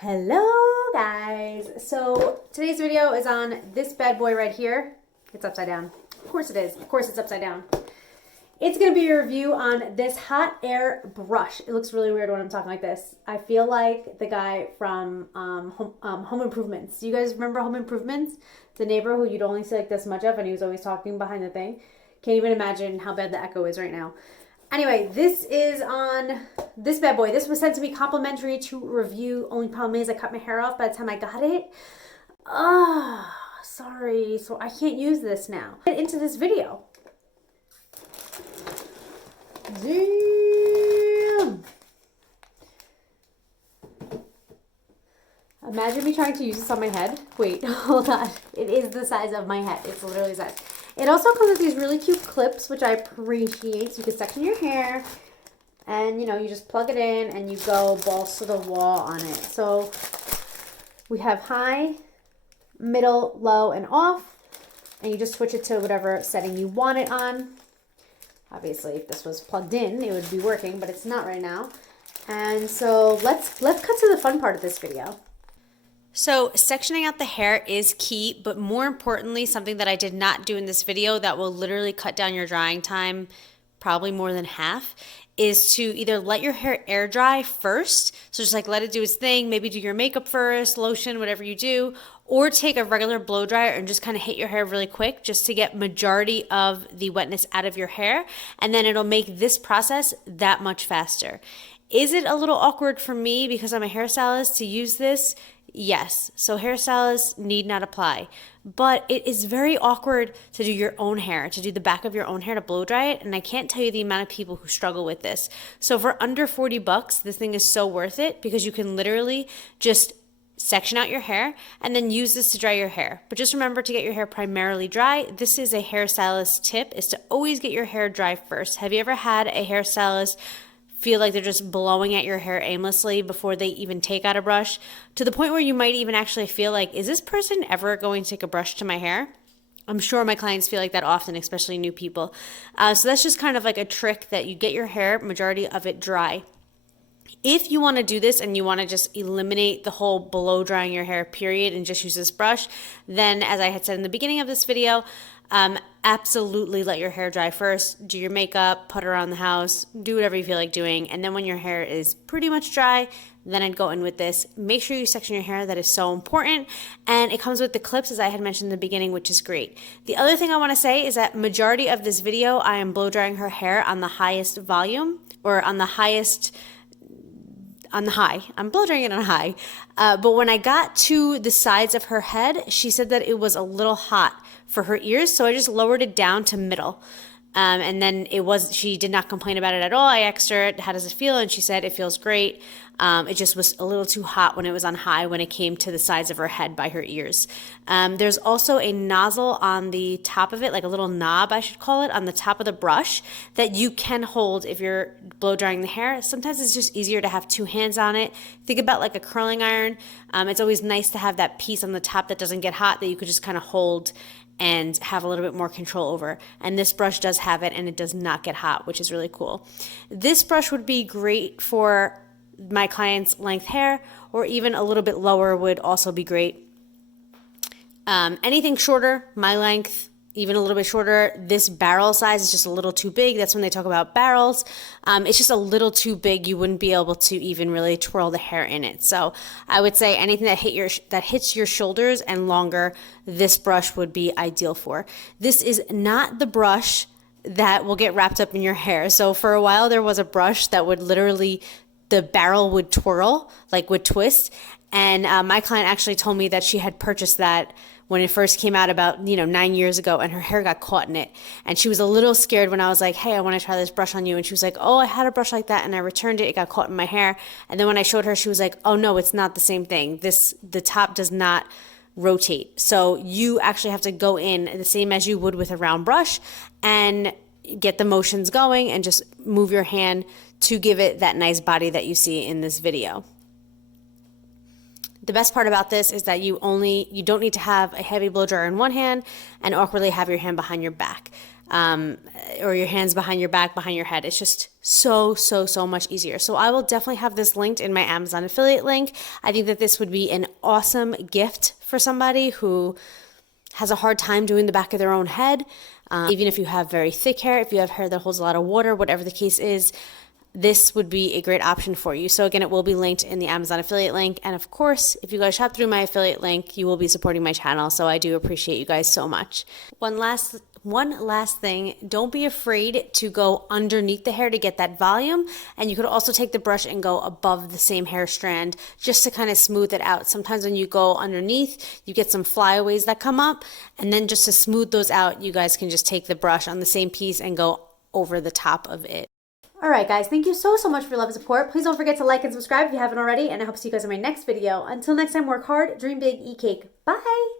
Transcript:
Hello guys! So today's video is on this bad boy right here. It's upside down. Of course it is. Of course it's upside down. It's going to be a review on this hot air brush. It looks really weird when I'm talking like this. I feel like the guy from Home Improvements. Do you guys remember Home Improvements? The neighbor who you'd only see like this much of and he was always talking behind the thing. Can't even imagine how bad the echo is right now. Anyway, this is on this bad boy. This was sent to me complimentary to review. Only problem is I cut my hair off by the time I got it. Sorry. So I can't use this now. Get into this video. Damn. Imagine me trying to use this on my head. Wait, hold on. It is the size of my head. It's literally the size. It also comes with these really cute clips, which I appreciate. So you can section your hair and, you know, you just plug it in and you go balls to the wall on it. So we have high, middle, low, and off. And you just switch it to whatever setting you want it on. Obviously, if this was plugged in, it would be working, but it's not right now. And so let's cut to the fun part of this video. So sectioning out the hair is key, but more importantly, something that I did not do in this video that will literally cut down your drying time probably more than half is to either let your hair air dry first, so just like let it do its thing, maybe do your makeup first, lotion, whatever you do, or take a regular blow dryer and just kind of hit your hair really quick just to get majority of the wetness out of your hair, and then it'll make this process that much faster. Is it a little awkward for me because I'm a hairstylist to use this? Yes, so hairstylists need not apply, but it is very awkward to do your own hair, to do the back of your own hair to blow dry it, and I can't tell you the amount of people who struggle with this. So for under 40 bucks, this thing is so worth it because you can literally just section out your hair and then use this to dry your hair. But just remember to get your hair primarily dry. This is a hairstylist tip, is to always get your hair dry first. Have you ever had a hairstylist feel like they're just blowing at your hair aimlessly before they even take out a brush, to the point where you might even actually feel like, is this person ever going to take a brush to my hair? I'm sure my clients feel like that often, especially new people. So that's just kind of like a trick that you get your hair, majority of it dry. If you want to do this and you want to just eliminate the whole blow drying your hair period and just use this brush, then as I had said in the beginning of this video, absolutely let your hair dry first. Do your makeup, put around the house, do whatever you feel like doing. And then when your hair is pretty much dry, then I'd go in with this. Make sure you section your hair. That is so important. And it comes with the clips, as I had mentioned in the beginning, which is great. The other thing I want to say is that majority of this video, I am blow drying her hair on the highest volume, or on the highest, on the high. I'm blow drying it on high. But when I got to the sides of her head, she said that it was a little hot for her ears, so I just lowered it down to middle. And then she did not complain about it at all. I asked her, how does it feel? And she said, it feels great. It just was a little too hot when it was on high when it came to the sides of her head by her ears. There's also a nozzle on the top of it, like a little knob, I should call it, on the top of the brush that you can hold if you're blow drying the hair. Sometimes it's just easier to have two hands on it. Think about like a curling iron. It's always nice to have that piece on the top that doesn't get hot that you could just kind of hold and have a little bit more control over. And this brush does have it, and it does not get hot, which is really cool. This brush would be great for my client's length hair, or even a little bit lower would also be great. Anything shorter, my length, even a little bit shorter, this barrel size is just a little too big. That's when they talk about barrels. It's just a little too big. You wouldn't be able to even really twirl the hair in it. So I would say anything that hits your shoulders and longer, this brush would be ideal for. This is not the brush that will get wrapped up in your hair. So for a while there was a brush that would literally, the barrel would twirl, like would twist. And my client actually told me that she had purchased that when it first came out about 9 years ago, and her hair got caught in it. And she was a little scared when I was like, hey, I want to try this brush on you. And she was like, oh, I had a brush like that and I returned it. It got caught in my hair. And then when I showed her, she was like, oh no, it's not the same thing. The top does not rotate. So you actually have to go in the same as you would with a round brush and get the motions going and just move your hand to give it that nice body that you see in this video. The best part about this is that you don't need to have a heavy blow dryer in one hand and awkwardly have your hand behind your back. or your hands behind your back, behind your head. It's just so much easier. So I will definitely have this linked in my Amazon affiliate link. I think that this would be an awesome gift for somebody who has a hard time doing the back of their own head. Even if you have very thick hair, if you have hair that holds a lot of water, whatever the case is, this would be a great option for you. So again, it will be linked in the Amazon affiliate link. And of course, if you guys shop through my affiliate link, you will be supporting my channel. So I do appreciate you guys so much. One last thing, don't be afraid to go underneath the hair to get that volume. And you could also take the brush and go above the same hair strand just to kind of smooth it out. Sometimes when you go underneath, you get some flyaways that come up. And then just to smooth those out, you guys can just take the brush on the same piece and go over the top of it. All right, guys, thank you so much for your love and support. Please don't forget to like and subscribe if you haven't already, and I hope to see you guys in my next video. Until next time, work hard, dream big, eat cake. Bye!